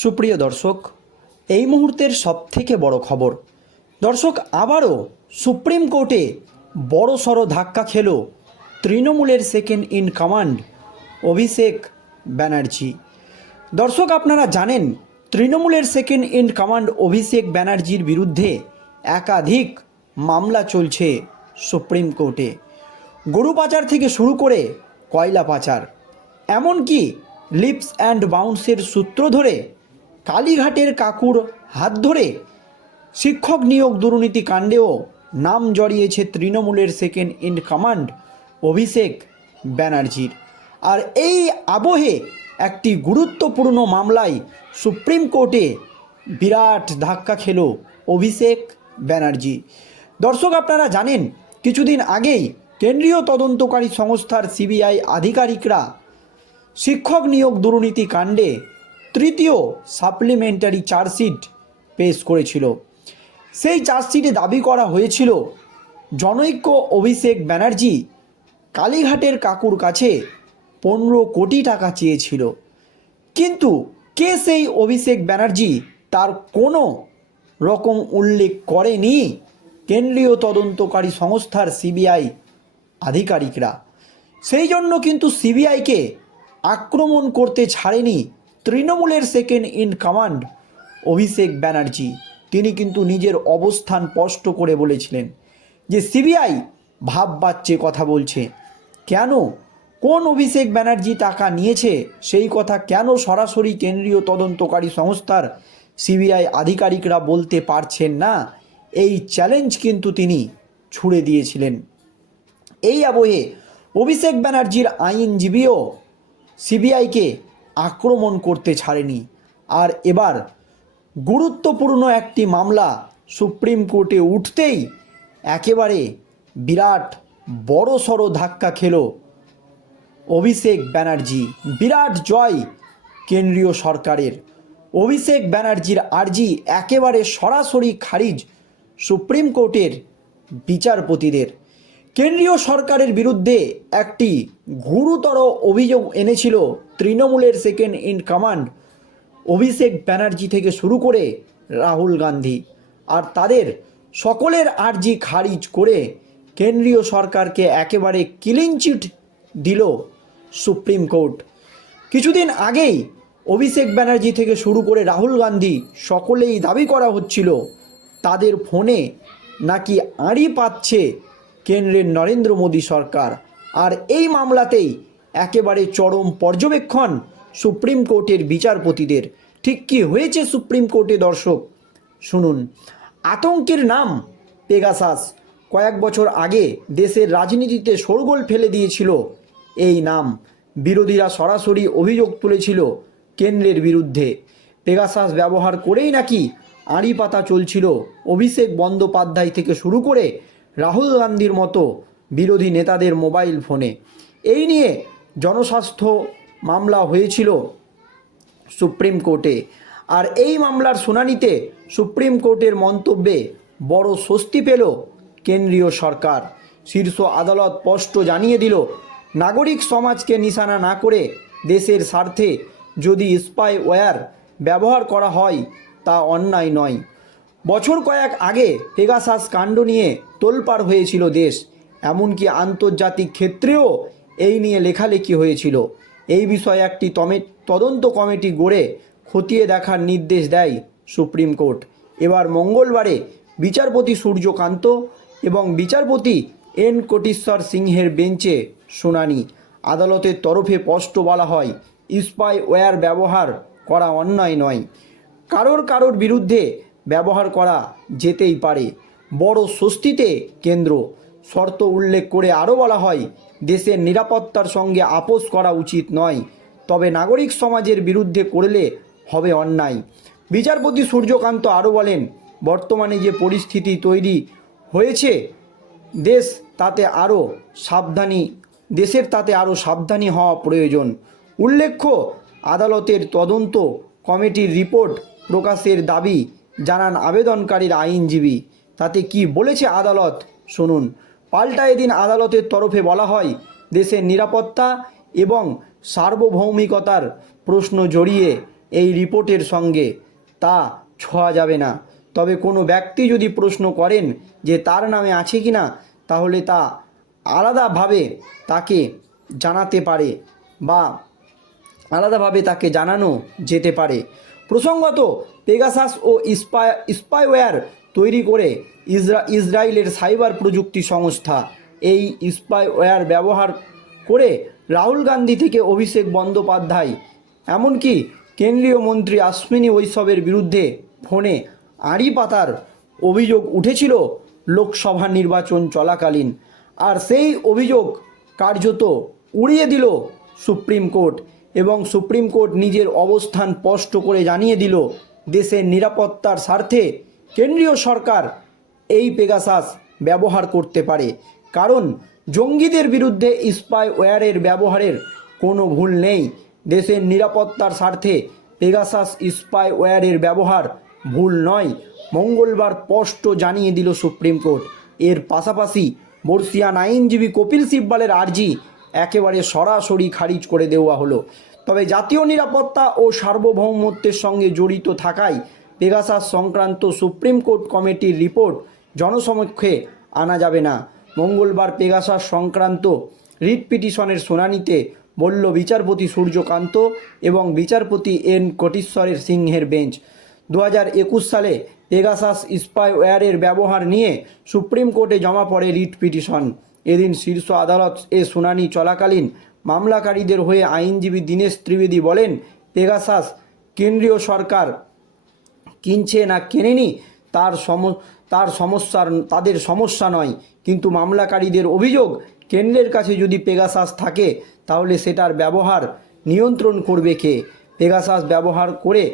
সুপ্রিয় দর্শক, এই মুহূর্তের সবথেকে বড় খবর। দর্শক, আবারও সুপ্রিম কোর্টে বড় সড়ো ধাক্কা খেল তৃণমূলের second in command Abhishek Banerjee. দর্শক, আপনারা জানেন, তৃণমূলের সেকেন্ড ইন কমান্ড অভিষেক ব্যানার্জির বিরুদ্ধে একাধিক মামলা চলছে সুপ্রিম কোর্টে। গরু পাচার থেকে শুরু করে কয়লা পাচার, এমনকি লিপস অ্যান্ড বাউন্সের সূত্র ধরে কালীঘাটের কাকুর হাত ধরে শিক্ষক নিয়োগ দুর্নীতি কাণ্ডেও নাম জড়িয়েছে তৃণমূলের সেকেন্ড ইন কমান্ড অভিষেক ব্যানার্জির। আর এই আবহে একটি গুরুত্বপূর্ণ মামলায় সুপ্রিম কোর্টে বিরাট ধাক্কা খেল অভিষেক ব্যানার্জি। দর্শক, আপনারা জানেন, কিছুদিন আগেই কেন্দ্রীয় তদন্তকারী সংস্থার সিবিআই আধিকারিকরা শিক্ষক নিয়োগ দুর্নীতি কাণ্ডে তৃতীয় সাপ্লিমেন্টারি চার্জশিট পেশ করেছিল। সেই চার্জশিটে দাবি করা হয়েছিল, জনৈক্য অভিষেক ব্যানার্জি কালীঘাটের কাকুর কাছে পনেরো কোটি টাকা চেয়েছিল। কিন্তু কে সেই অভিষেক ব্যানার্জি তার কোনো রকম উল্লেখ করেনি কেন্দ্রীয় তদন্তকারী সংস্থার সিবিআই আধিকারিকরা। সেই জন্য কিন্তু সিবিআইকে আক্রমণ করতে ছাড়েনি তৃণমূলের second in command Abhishek Banerjee. তিনি কিন্তু নিজের অবস্থান স্পষ্ট করে বলেছিলেন যে সিবিআই ভাব বাচ্চে কথা বলছে। কেন? কোন অভিষেক ব্যানার্জি টাকা নিয়েছে? সেই কথা কেন সরাসরি কেন্দ্রীয় তদন্তকারী সংস্থার সিবিআই আধিকারিকরা বলতে পারছেন না? এই চ্যালেঞ্জ কিন্তু তিনি ছুড়ে দিয়েছিলেন। এই আবহে অভিষেক ব্যানার্জির আইনজীবীও সিবিআইকে আক্রমণ করতে ছাড়েনি। আর এবার গুরুত্বপূর্ণ একটি মামলা সুপ্রিম কোর্টে উঠতেই একেবারে বিরাট বড় সড়ো ধাক্কা খেল অভিষেক ব্যানার্জি। বিরাট জয় কেন্দ্রীয় সরকারের। অভিষেক ব্যানার্জির আর্জি একেবারে সরাসরি খারিজ সুপ্রিম কোর্টের বিচারপতিদের। কেন্দ্রীয় সরকারের বিরুদ্ধে একটি গুরুতর অভিযোগ এনেছিল তৃণমূলের second in command Abhishek Banerjee থেকে শুরু করে রাহুল গান্ধী। আর তাদের সকলের আর্জি খারিজ করে কেন্দ্রীয় সরকারকে একেবারে ক্লিনচিট দিল সুপ্রিম কোর্ট। কিছুদিন আগেই অভিষেক ব্যানার্জি থেকে শুরু করে রাহুল গান্ধী সকলেই দাবি করা হচ্ছিল, তাদের ফোনে নাকি আড়ি পাচ্ছে কেন্দ্রের নরেন্দ্র মোদী সরকার। আর এই মামলাতেই একেবারে চরম পর্যবেক্ষণ সুপ্রিম কোর্টের বিচারপতিদের। ঠিক কি হয়েছে সুপ্রিম কোর্টে দর্শক? শুনুন। আতঙ্কের নাম পেগাসাস। কয়েক বছর আগে দেশের রাজনীতিতে শোরগোল ফেলে দিয়েছিল এই নাম। বিরোধীরা সরাসরি অভিযোগ তুলেছিল কেন্দ্রের বিরুদ্ধে। পেগাসাস ব্যবহার করেই নাকি আড়ি পাতা চলছিল। অভিষেক বন্দ্যোপাধ্যায় থেকে শুরু করে রাহুল গান্ধীর মতো বিরোধী নেতাদের মোবাইল ফোনে। এই নিয়ে জনস্বাস্থ্য মামলা হয়েছিল সুপ্রিম কোর্টে। আর এই মামলার শুনানিতে সুপ্রিম কোর্টের মন্তব্যে বড় স্বস্তি পেল কেন্দ্রীয় সরকার। শীর্ষ আদালত স্পষ্ট জানিয়ে দিল, নাগরিক সমাজকে নিশানা না করে দেশের স্বার্থে যদি স্পাইওয়্যার ব্যবহার করা হয়, তা অন্যায় নয়। বছর কয়েক আগে পেগাসাস কাণ্ড নিয়ে তোলপাড় হয়েছিল দেশ। এমনকি আন্তর্জাতিক ক্ষেত্রেও এই নিয়ে লেখালেখি হয়েছিল। এই বিষয়ে একটি তমে তদন্ত কমিটি গড়ে খতিয়ে দেখার নির্দেশ দেয় সুপ্রিম কোর্ট। এবার মঙ্গলবারে বিচারপতি সূর্যকান্ত এবং বিচারপতি এন কোটিশ্বর সিংহের বেঞ্চে শুনানি। আদালতের তরফে স্পষ্ট বলা হয়, স্পাইওয়্যার ব্যবহার করা অন্যায় নয়। কারোর কারোর বিরুদ্ধে ব্যবহার করা যেতেই পারে। বড় স্বস্তিতে কেন্দ্র। শর্ত উল্লেখ করে আরও বলা হয়, দেশের নিরাপত্তার সঙ্গে আপোষ করা উচিত নয়। তবে নাগরিক সমাজের বিরুদ্ধে করলে হবে অন্যায়। বিচারপতি সূর্যকান্ত আরও বলেন, বর্তমানে যে পরিস্থিতি তৈরি হয়েছে, দেশ তাতে আরও সাবধানী, দেশের তাতে আরও সাবধানী হওয়া প্রয়োজন। উল্লেখ্য, আদালতের তদন্ত কমিটির রিপোর্ট প্রকাশের দাবি আবেদনকারীর আইনজীবী। তাতে কি বলেছে আদালত? শুনুন পাল্টা এদিন আদালতের তরফে বলা হয়, দেশের নিরাপত্তা এবং সার্বভৌমিকতার প্রশ্ন জড়িয়ে এই রিপোর্টের সঙ্গে তা ছোঁয়া যাবে না। তবে কোনো ব্যক্তি যদি প্রশ্ন করেন যে তার নামে আছে কি না, তাহলে তা আলাদাভাবে তাকে জানাতে পারে বা আলাদাভাবে তাকে জানানো যেতে পারে। প্রসঙ্গত পেগাসাস ও স্পাই, স্পাইওয়্যার তৈরি করে ইসরা, ইসরায়েলের সাইবার প্রযুক্তি সংস্থা এই স্পাইওয়্যার ব্যবহার করে রাহুল গান্ধী থেকে অভিষেক বন্দ্যোপাধ্যায়, এমনকি কেন্দ্রীয় মন্ত্রী অশ্বিনী বৈষ্ণবের বিরুদ্ধে ফোনে আড়ি পাতার অভিযোগ উঠেছিল লোকসভা নির্বাচন চলাকালীন। আর সেই অভিযোগ কার্যত উড়িয়ে দিল সুপ্রিম কোর্ট। এবং সুপ্রিম কোর্ট নিজের অবস্থান স্পষ্ট করে জানিয়ে দিল, দেশের নিরাপত্তার স্বার্থে কেন্দ্রীয় সরকার এই পেগাসাস ব্যবহার করতে পারে। কারণ জঙ্গিদের বিরুদ্ধে স্পাইওয়্যারের ব্যবহারের কোনো ভুল নেই। দেশের নিরাপত্তার স্বার্থে পেগাসাস স্পাইওয়্যারের ব্যবহার ভুল নয়, মঙ্গলবার স্পষ্ট জানিয়ে দিল সুপ্রিম কোর্ট। এর পাশাপাশি বর্ষিয়ান আইনজীবী কপিল সিব্বালের আর্জি একেবারে সরাসরি খারিজ করে দেওয়া হলো। তবে জাতীয় নিরাপত্তা ও সার্বভৌমত্বের সঙ্গে জড়িত থাকায় পেগাসাস সংক্রান্ত সুপ্রিম কোর্ট কমিটির রিপোর্ট জনসমক্ষে আনা যাবে না। মঙ্গলবার পেগাসাস সংক্রান্ত রিট পিটিশনের শুনানিতে বলল বিচারপতি সূর্যকান্ত এবং বিচারপতি এন কোটিশ্বরের সিংহের বেঞ্চ। দু হাজার একুশ সালে পেগাসাস স্পাইওয়্যারের ব্যবহার নিয়ে সুপ্রিম কোর্টে জমা পড়ে রিট পিটিশন। এদিন শীর্ষ আদালত এ শুনানি চলাকালীন মামলাকারীদের হয়ে আইনজীবী দীনেশ ত্রিবেদী বলেন, পেগাসাস কেন্দ্রীয় সরকার কিনছে না কেনেনি তার সম, তার সমস্যার, তাদের সমস্যা নয়। কিন্তু মামলাকারীদের অভিযোগ, কেন্দ্রের কাছে যদি পেগাসাস থাকে, তাহলে সেটার ব্যবহার নিয়ন্ত্রণ করবে কে? পেগাসাস ব্যবহার করে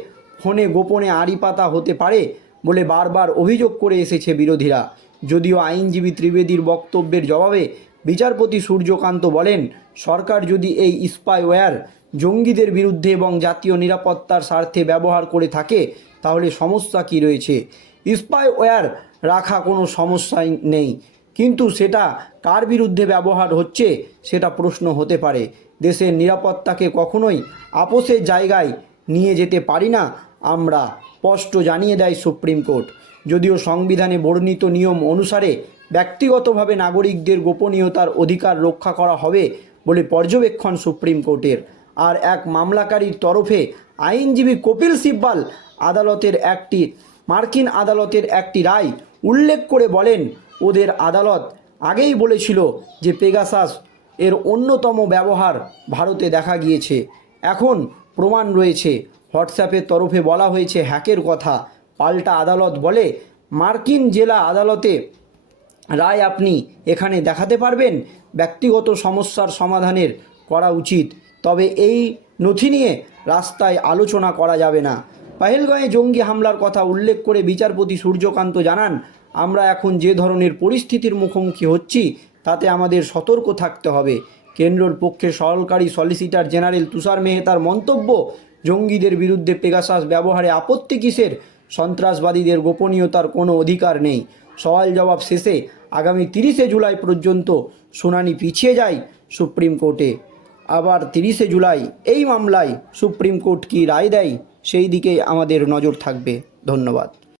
ফোনে গোপনে আড়ি পাতা হতে পারে বলে বারবার অভিযোগ করে এসেছে বিরোধীরা। যদিও আইনজীবী ত্রিবেদীর বক্তব্যের জবাবে বিচারপতি সূর্যকান্ত বলেন, সরকার যদি এই স্পাইওয়্যার জঙ্গিদের বিরুদ্ধে এবং জাতীয় নিরাপত্তার স্বার্থে ব্যবহার করে থাকে, তাহলে সমস্যা কী রয়েছে? স্পাইওয়্যার রাখা কোনো সমস্যাই নেই। কিন্তু সেটা কার বিরুদ্ধে ব্যবহার হচ্ছে সেটা প্রশ্ন হতে পারে। দেশের নিরাপত্তাকে কখনোই আপোষের জায়গায় নিয়ে যেতে পারি না, আমরা স্পষ্ট জানিয়ে দেয় সুপ্রিম কোর্ট। যদিও সংবিধানে বর্ণিত নিয়ম অনুসারে ব্যক্তিগতভাবে নাগরিকদের গোপনীয়তার অধিকার রক্ষা করা হবে বলে পর্যবেক্ষণ সুপ্রিম কোর্টের। আর এক মামলাকারীর তরফে আইনজীবী কপিল সিব্বাল আদালতের একটি, মার্কিন আদালতের একটি রায় উল্লেখ করে বলেন, ওদের আদালত আগেই বলেছিল যে পেগাসাস এর অন্যতম ব্যবহার ভারতে দেখা গিয়েছে। এখন প্রমাণ রয়েছে। হোয়াটসঅ্যাপের তরফে বলা হয়েছে হ্যাকের কথা। পাল্টা আদালত বলে, মার্কিন জেলা আদালতে রায় আপনি এখানে দেখাতে পারবেন। ব্যক্তিগত সমস্যার সমাধানের করা উচিত। তবে এই নথি নিয়ে রাস্তায় আলোচনা করা যাবে না। পাহেলগাঁয়ে জঙ্গি হামলার কথা উল্লেখ করে বিচারপতি সূর্যকান্ত জানান, আমরা এখন যে ধরনের পরিস্থিতির মুখোমুখি হচ্ছি, তাতে আমাদের সতর্ক থাকতে হবে। কেন্দ্রর পক্ষে সরকারি সলিসিটার জেনারেল তুষার মেহতার মন্তব্য, জঙ্গিদের বিরুদ্ধে পেগাসাস ব্যবহারে আপত্তি কিসের? সন্ত্রাসবাদীদের গোপনীয়তার কোনো অধিকার নেই। সওয়াল জবাব শেষে আগামী তিরিশে জুলাই পর্যন্ত শুনানি পিছিয়ে যায় সুপ্রিম কোর্টে। আবার তিরিশে জুলাই এই মামলায় সুপ্রিম কোর্ট কি রায় দেয়, সেই দিকে আমাদের নজর থাকবে। ধন্যবাদ।